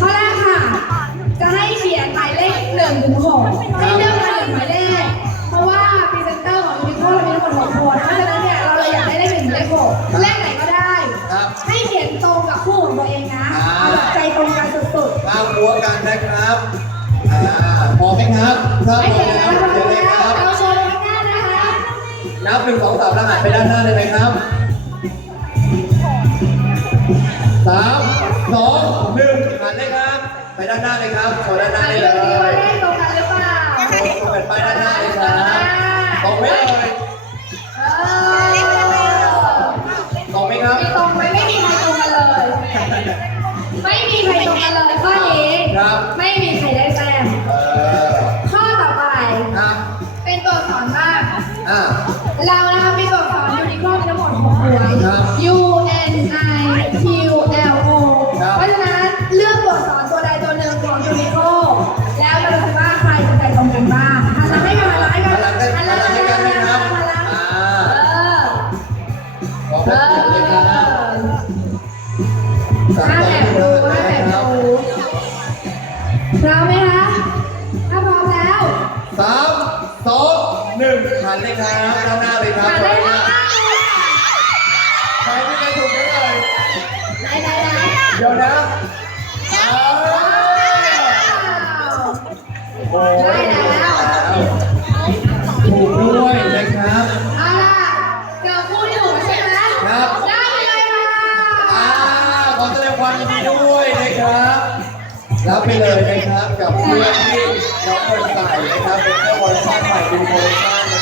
ข้อแรกค่ะ จะให้เขียนหมายเลขหนึ่งถึงหกให้เลือกมาหนึ่งหมายเลข เพราะว่าพรีเซนเตอร์ของยูนิโคเรามีทั้งหมดหกคนเพราะฉะนั้นเนี่ยเราเลยอยากได้เลขหนึ่งถึงเลขหกเลขไหนก็ได้ ครับให้เขียนตรงกับคู่ของตัวเองนะอ่าเอาแบบใจตรงกันสุดห้ามหัวกันนะครับอ่าพอไหมครับถ้าๆพให้อเขียนแล้แล้ววเดี๋ยวเลยครับเอาโชว์ไปข้างหน้านะคะ นับหนึ่งสองสามแล้วหันไปด้านหน้าเลยไหมครับสามสองหนึ่งหันเลยครับ ไปด้านหน้าเลยครับโชว์ด้านหน้าได้เลยเลขตรงกันหรือเปล่าเปิดไปด้านหน้าเลยครับตรงไหมเลยตรงไหมครับตรงไหมไม่มีใครตรงกันเลย ไม่มีใครตรงกันเลยข้อนี้ครับไม่มีใครได้แต้มข้อต่อไปครับเป็นตัวสอนบ้างอ่าเรา เอคุณเลยครับอห้ามแอบดูห้ามแอบดูพร้อมไหมคะถ้าพร้อมแล้วสามสองหนึ่งหันเลยครับด้านหน้าเลยครับมาได้แล้วใครไม่ได้ถูกได้เลยไหนไหนไหนเดี๋ยวนะอ้าวโอ้ย ด้วยนะครับ รับไปเลยนะครับกับเสื้อที่น้องคนใส่นะครับเป็นเสื้อคอลชั่นใหม่เป็นคอลเลคชั่นะครับเป็นกาง